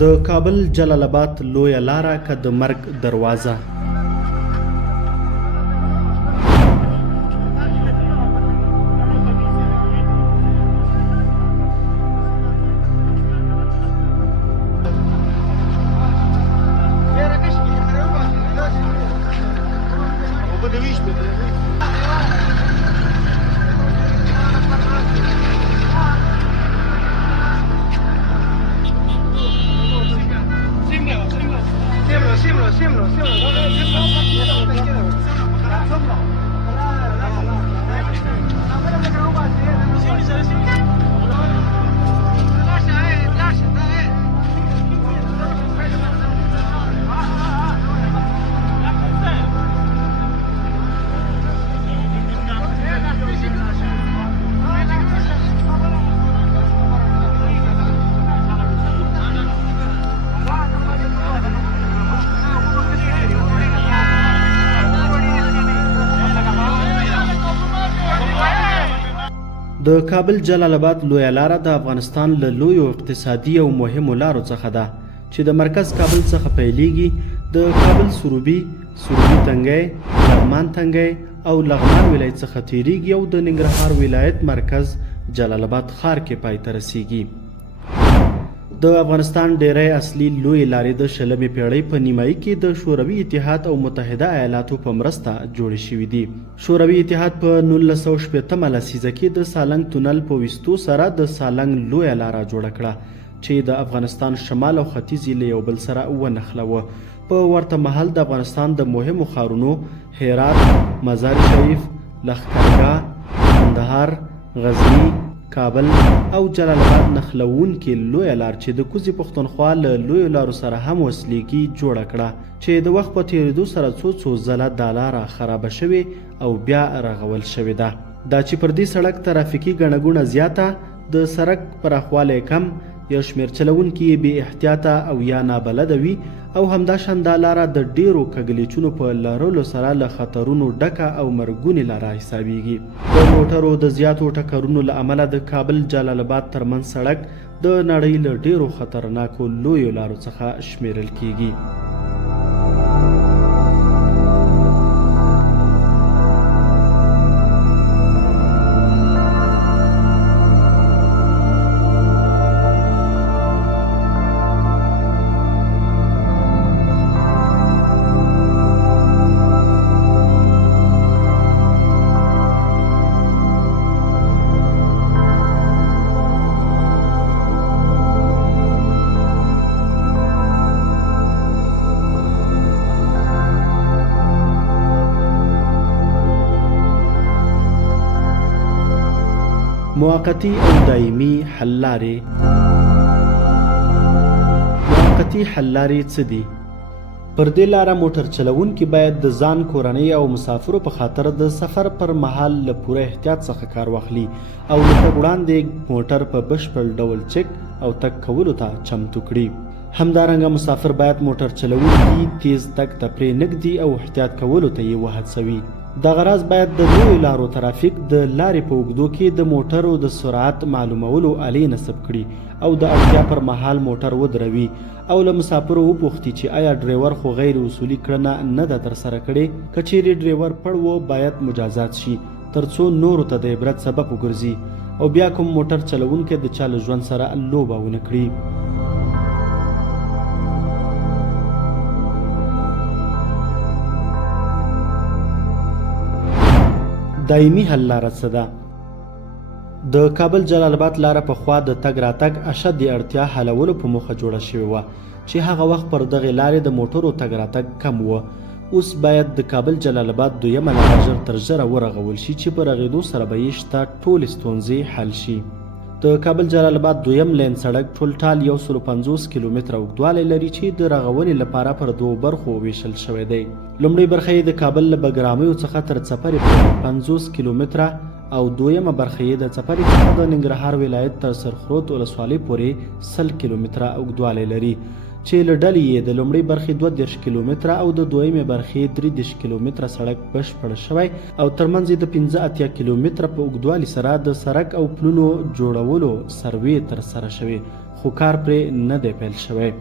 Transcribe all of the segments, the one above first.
د کابل جلال آباد لویه لاره که د مرګ دروازه. د کابل جلال آباد لویه لاره د افغانستان له لویو اقتصادي او مهمو لارو څخه ده چې د مرکز کابل څخه پیلیږي. د کابل سروبي تنګی، لغمان تنګی او لغمان ولایت څخه تیریږي او د ننګرهار ولایت مرکز جلال آباد ښار کې پای ته رسیږي. د افغانستان ډیری اصلي لوی لارې د 20مې پیړۍ په نیمایي کې د شوروي اتحاد او متحده ایالاتو په مرسته جوړې شوي دي. شوروي اتحاد په 1960 لسیزه کې د سالنګ تونل په ویستو سره د سالنګ لویه لاره جوړه کړه چې د افغانستان شمال او ختیځ یې له یو بل سره ونښلوه. په ورته مهال د افغانستان د مهمو ښارونو هرات، مزار شریف، لښکرګاه، کندهار، غزني، کابل او جلال آباد نښلوونکې لویه لار چې د کوزې پښتونخوا له لویو لارو سره هم وصلېږي جوړه کړه چې د وخت په تېرېدو سره څو ځله دا لاره خرابه شوې او بیا رغول شوې ده. دا چې پر دې سړک ترافیکي ګڼه ګوڼه زیاته، د سړک پراخوالی کم، یو شمېر چلوونکي یې بې احتیاطه او یا نابلده وي او همداشان دا لاره د ډیرو کږلېچونو په لرلو سره له خطرونو ډکه او مرګونې لاره حسابیږي. د موټرو د زیاتو ټکرونو له امله د کابل جلال آباد ترمنځ سړک د نړۍ له ډیرو خطرناکو لویو لارو څخه شمیرل کیږي. موقتی او دایمي حل لارې. موقتی حل لارې څه دي؟ پر دې لاره موټر چلوونکي باید د ځان، کورنۍ او مسافرو په خاطر د سفر پر مهال له پوره احتیاط څخه کار واخلي او له تګ وړاندې موټر په بشپړ ډول چک او تګ کولو ته چمتو کړي. همدارنګه مسافر باید موټر چلوونکي تیز تګ ته پرې نږدي او احتیاط کولو ته یې وهڅوي. دغه راز باید د لویو لارو ترافیک د لارې په اوږدو کې د موټرو د سرعت معلومولو آلې نصب کړي او د اړتیا پر مهال موټر ودروي او له مسافرو وپوښتي چې آیا ډریور خو غیر اصولي کړنه نه ده ترسره کړې. که چیرې ډریور پړ و باید مجازات شي ترڅو نورو ته د عبرت سبب وګرځي او بیا کوم موټر چلوونکی د چا له ژوند سره لوبه ونه کړي. دایمي حل لاره څه ده؟ د کابل جلال آباد لاره پخوا د تګ راتګ اشد اړتیا حلولو په موخه جوړه شوې وه چې هغه وخت پر دغې لارې د موټرو تګ راتګ کم و. اوس باید د کابل جلال آباد دویمه لاره ژر تر ژره ورغول شي چې په رغېدو سره به یې شته ټولې ستونزې حل شي. د کابل جلال آباد دویم لین سړک ټول ټال 150 کیلومتره اوږدوالی لري چې د رغونې لپاره پر دوو برخو ویشل شوی دی. لومړی برخه یې د کابل له بګرامیو څخه تر څپرې پورې 50 کیلومتره او دویمه برخه یې د څپرې څخه د ننګرهار ولایت تر سرخرود ولسوالۍ پورې 100 کیلومتره اوږدوالی لري. چې له ډلې یې د لومړۍ برخې 32 کیلومتره او د دویمې برخې 33 کیلومتره سړک بشپړ شوی او ترمنځ یې د 85 کیلومتره په اوږدوالي سره د سړک او پلونو جوړولو سروې ترسره شوې، خو کار پرې نه دی پیل شوی.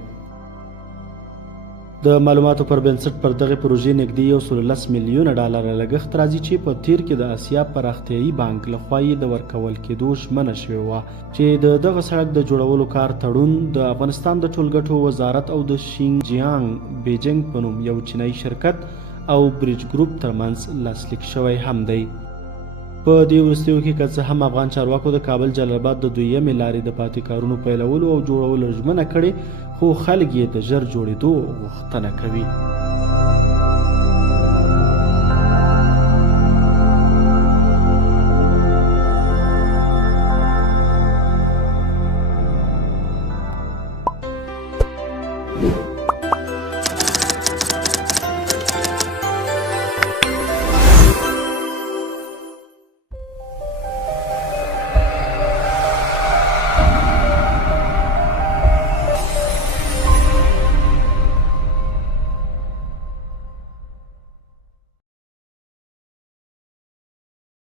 د معلوماتو پر بنسټ پر دغه پروژې نږدې 110 میلیونه ډالر لګښت راځي چې په تیر کې د اسیا پراختیایي بانک لخوا یې د ورکول کېدو ژمنه شوې وه چې د دغه سړک د جوړولو کار تړون د افغانستان د ټولګټو وزارت او د شینجیانګ بیجینګ په نوم یو چینایي شرکت او بریج ګروپ ترمنځ لاسلیک شوی هم دی. په دې وروستیو کې که څه هم افغان چارواکو د کابل جلال آباد د دویمې لارې د پاتې کارونو پیلولو او جوړولو ژمنه کړې، خو خلک یې د ژر جوړېدو غوښتنه کوي.